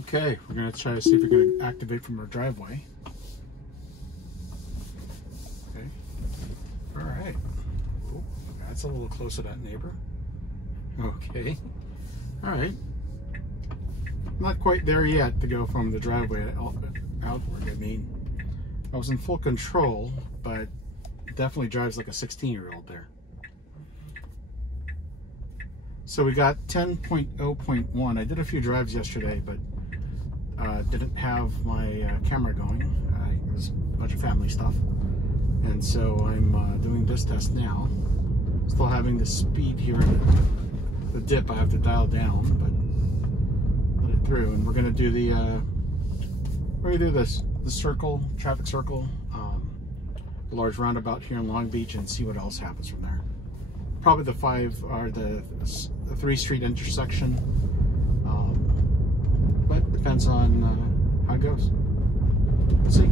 Okay, we're going to try to see if we can activate from our driveway. Okay. All right. Oh, that's a little close to that neighbor. Okay. All right. Not quite there yet to go from the driveway outward. I mean, I was in full control, but it definitely drives like a 16-year-old there. So we got 10.0.1. I did a few drives yesterday, but didn't have my camera going. It was a bunch of family stuff. And so I'm doing this test now. Still having the speed here, the dip I have to dial down, but let it through. And we're gonna do the circle, traffic circle, the large roundabout here in Long Beach, and see what else happens from there. Probably the 3 street intersection, but depends on how it goes. Let's see.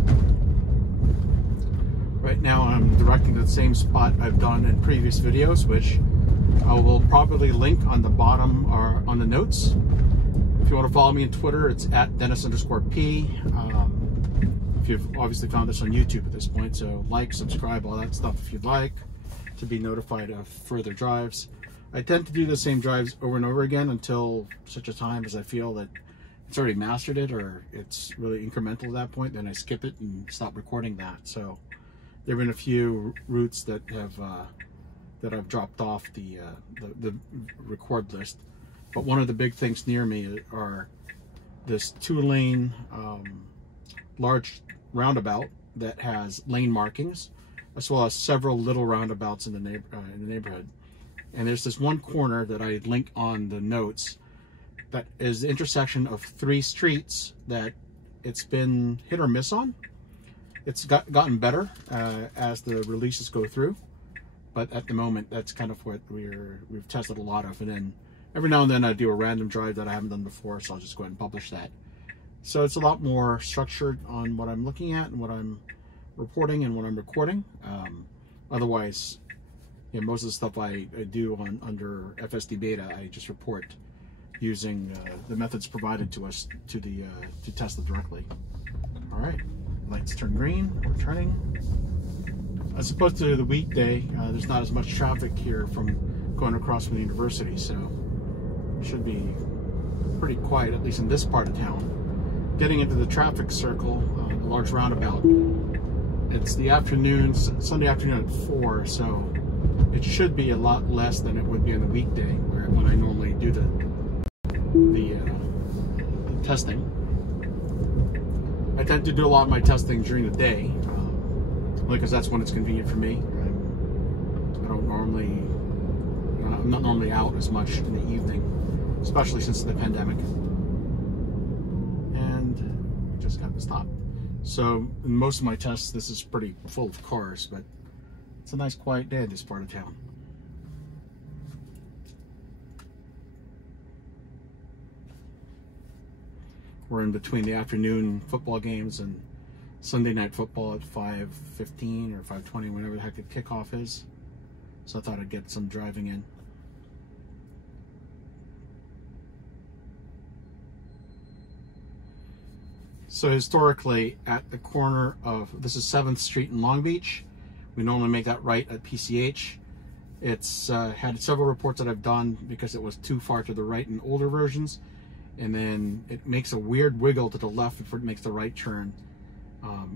Right now I'm directing to the same spot I've done in previous videos, which I will probably link on the bottom or on the notes. If you want to follow me on Twitter, it's @Dennis_P. If you've obviously found this on YouTube at this point, so like, subscribe, all that stuff if you'd like to be notified of further drives. I tend to do the same drives over and over again until such a time as I feel that it's already mastered it or it's really incremental at that point. Then I skip it and stop recording that. So there have been a few routes that have that I've dropped off the record list. But one of the big things near me are this 2-lane large roundabout that has lane markings, as well as several little roundabouts in the neighborhood. And there's this one corner that I link on the notes that is the intersection of 3 streets that it's been hit or miss on. It's gotten better as the releases go through, but at the moment that's kind of what we've tested a lot of. And then every now and then I do a random drive that I haven't done before, so I'll just go ahead and publish that. So it's a lot more structured on what I'm looking at and what I'm reporting and what I'm recording. Otherwise, you know, most of the stuff I do under FSD beta, I just report using the methods provided to us to test it directly. All right, lights turn green. We're turning. As opposed to the weekday, there's not as much traffic here from going across from the university, so it should be pretty quiet, at least in this part of town. Getting into the traffic circle, the large roundabout, it's the afternoon, Sunday afternoon at 4, so it should be a lot less than it would be on a weekday, when I normally do the testing. I tend to do a lot of my testing during the day, because that's when it's convenient for me. I'm not normally out as much in the evening, especially since the pandemic. And just got to stop. So in most of my tests, this is pretty full of cars, but it's a nice quiet day in this part of town. We're in between the afternoon football games and Sunday night football at 5:15 or 5:20, whenever the heck the kickoff is. So I thought I'd get some driving in. So historically, at the corner of, this is 7th Street in Long Beach. We normally make that right at PCH. It's had several reports that I've done because it was too far to the right in older versions. And then it makes a weird wiggle to the left before it makes the right turn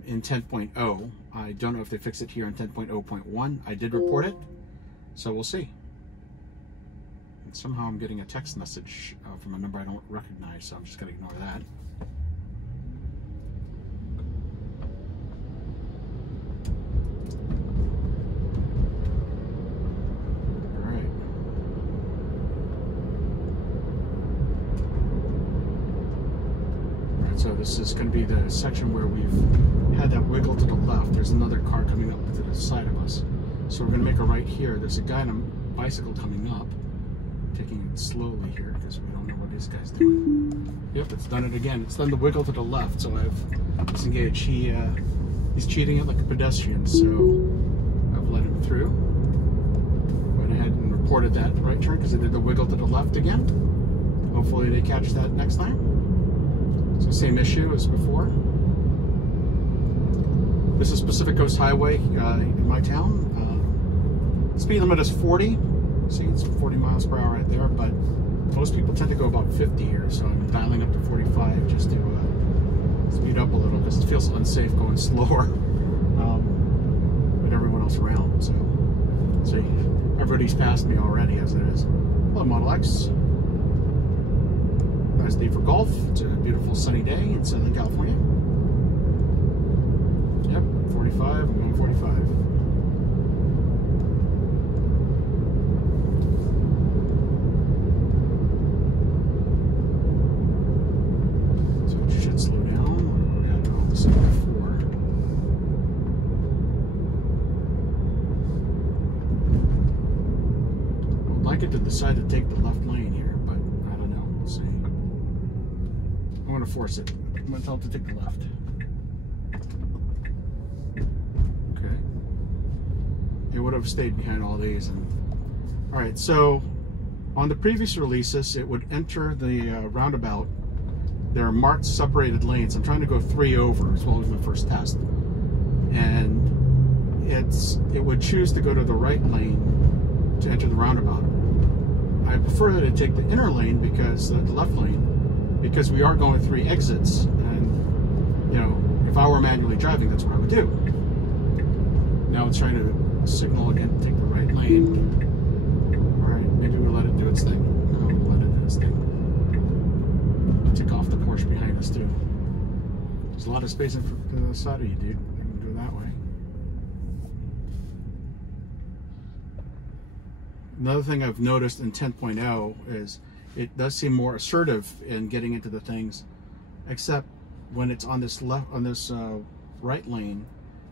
in 10.0. I don't know if they fixed it here in 10.0.1. I did report it, so we'll see. And somehow I'm getting a text message from a number I don't recognize, so I'm just going to ignore that. So this is going to be the section where we've had that wiggle to the left. There's another car coming up to the side of us. So we're going to make a right here. There's a guy on a bicycle coming up, taking it slowly here because we don't know what this guy's doing. Yep, it's done it again. It's done the wiggle to the left, so I've disengaged. He's cheating it like a pedestrian, so I've let him through. Went ahead and reported that right turn because they did the wiggle to the left again. Hopefully they catch that next time. same issue as before. This is Pacific Coast Highway in my town. Speed limit is 40. See, it's 40 miles per hour right there, but most people tend to go about 50 here, so I'm dialing up to 45 just to speed up a little because it feels unsafe going slower with everyone else around. So, see, everybody's passed me already as it is. Hello, Model X. Nice day for golf. It's a beautiful sunny day in Southern California. Yep, 45. I'm going 45. To decide to take the left lane here, but I don't know. We'll see. I'm going to force it. I'm going to tell it to take the left. Okay. It would have stayed behind all these. And all right. So on the previous releases, it would enter the roundabout. There are marked separated lanes. I'm trying to go 3 over as well as my first test, and it would choose to go to the right lane to enter the roundabout. I prefer that it take the inner lane because the left lane, because we are going 3 exits, and you know, if I were manually driving, that's what I would do. Now it's trying to signal again to take the right lane. All right, maybe we'll let it do its thing. No, we'll let it do its thing. Take off the Porsche behind us too. There's a lot of space in front of the side of you, dude. I can go that way. Another thing I've noticed in 10.0 is it does seem more assertive in getting into the things, except when it's on this right lane,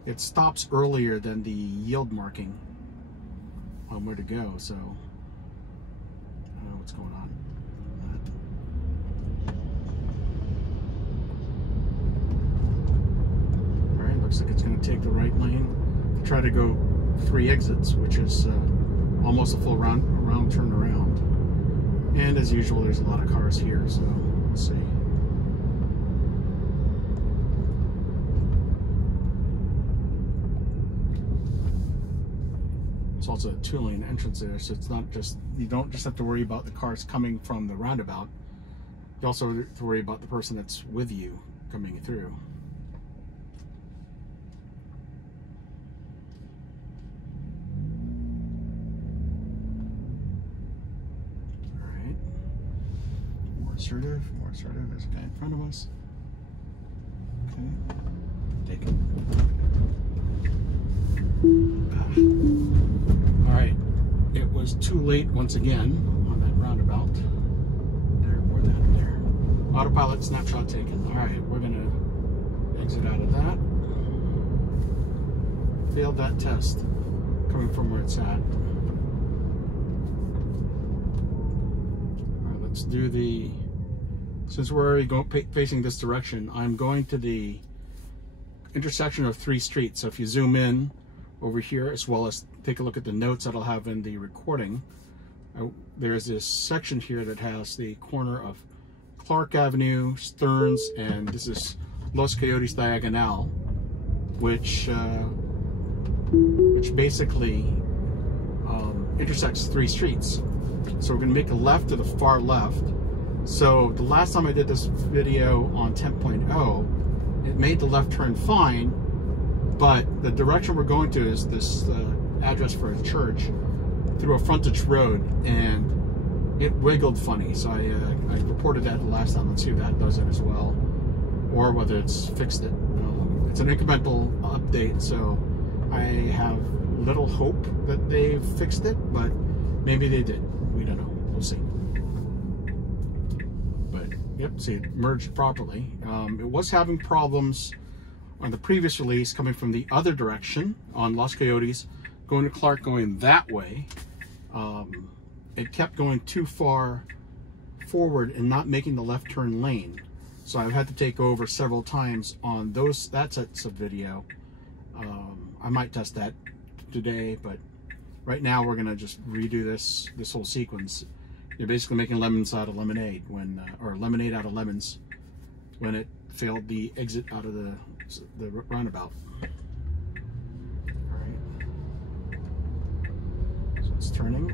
it stops earlier than the yield marking on where to go. So I don't know what's going on. All right, looks like it's going to take the right lane to try to go 3 exits, which is almost a full round turn around. And as usual, there's a lot of cars here, so let's see. It's also a 2-lane entrance there, so it's not just, you don't just have to worry about the cars coming from the roundabout. You also have to worry about the person that's with you coming through. More assertive. There's a guy in front of us. Okay, take it. All right, it was too late once again on that roundabout. There, more than there. Autopilot snapshot taken. All right, we're gonna exit out of that. Failed that test. Coming from where it's at. All right, let's do the. Since we're already facing this direction, I'm going to the intersection of 3 streets. So if you zoom in over here, as well as take a look at the notes that I'll have in the recording, there's this section here that has the corner of Clark Avenue, Stearns, and this is Los Coyotes Diagonal, which basically intersects 3 streets. So we're going to make a left to the far left. So the last time I did this video on 10.0, it made the left turn fine, but the direction we're going to is this address for a church through a frontage road, and it wiggled funny. So I reported that the last time. Let's see if that does it as well, or whether it's fixed it. It's an incremental update, so I have little hope that they've fixed it, but maybe they did. We don't know. We'll see. Yep, see, it merged properly. It was having problems on the previous release coming from the other direction on Los Coyotes, going to Clark, going that way. It kept going too far forward and not making the left turn lane. So I've had to take over several times on that sets of video. I might test that today, but right now we're gonna just redo this whole sequence. You're basically making lemons out of lemonade or lemonade out of lemons when it failed the exit out of the roundabout. All right. So it's turning.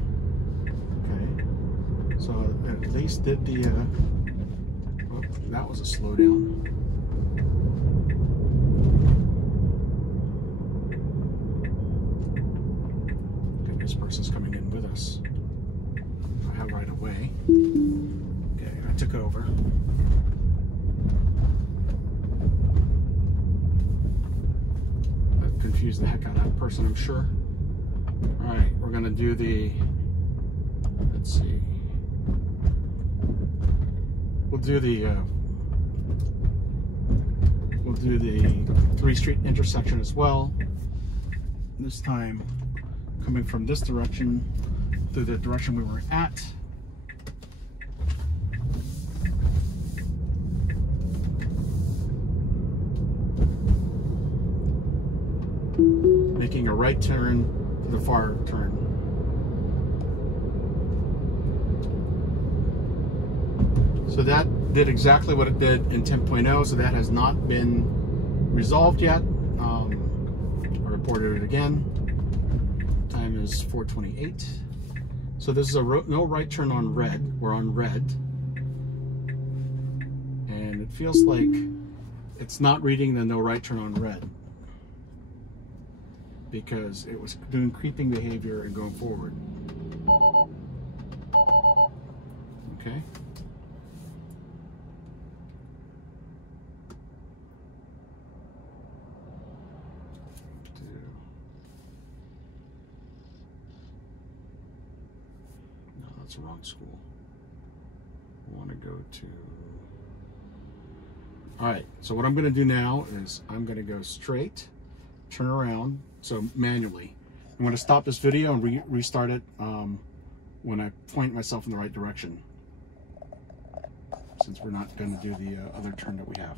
Okay. So it at least did the. Oh, that was a slowdown. Okay, this person's coming in with us. I have right away. Okay, I took over. That confused the heck out of that person, I'm sure. Alright, we're gonna do the, let's see. We'll do the 3 street intersection as well. This time coming from this direction through the direction we were at. Making a right turn to the far turn. So that did exactly what it did in 10.0, so that has not been resolved yet. I reported it again. Time is 4:28. So this is a no right turn on red. We're on red. And it feels like it's not reading the no right turn on red, because it was doing creeping behavior and going forward. Okay. No, that's the wrong school. I want to go to... All right, so what I'm going to do now is I'm going to go straight, turn around, so manually. I'm going to stop this video and restart it when I point myself in the right direction, since we're not going to do the other turn that we have.